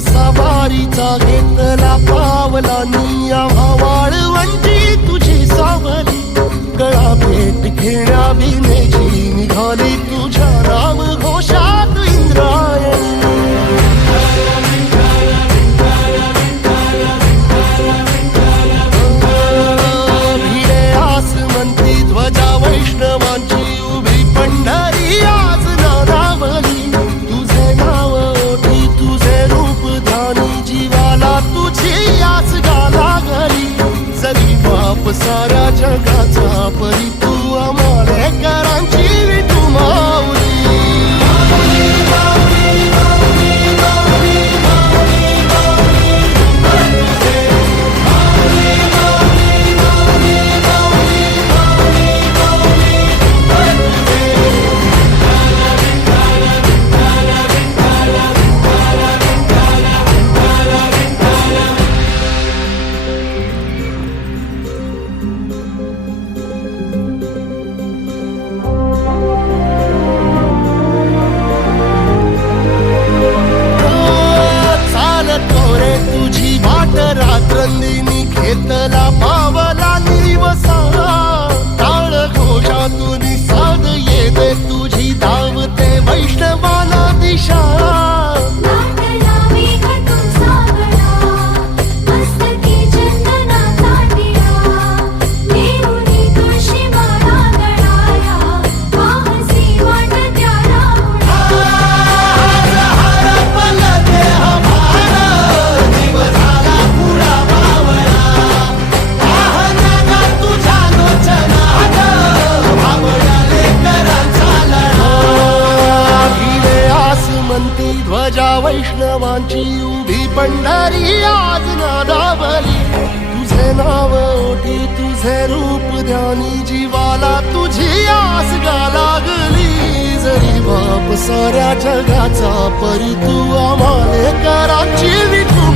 सवारीचा घेतला पावलांनी आम्हा वाळवंटी तुझी सावली गळा भेट घेण्या बिनेची निघाली तुझ्या राम घोषात इंद्रायणी भिडे आसमंती ध्वजा वैष्णवांची उभी पंढरी आज नादावली तुझे नाव ओठी तुझे रूप ध्यानी जीवाला तुझी आस गाला घरी जरी बाप साऱ्या जगाचा परी तू आमालेकरांची विठू माऊली तुझी वाट रात्रंदिनी घेतला पावला निवसा टाळ घोषातून साध येते तुझी धावते वैष्णवाला दिशा ध्वजा वैष्णवांची उभी पंढरी आज नादावली तुझे नाव ओठी तुझे रूप ध्यानी जीवाला तुझी आस गा लागली जरी बाप साऱ्या जगाचा परी तू आम्हालेकरांची विठू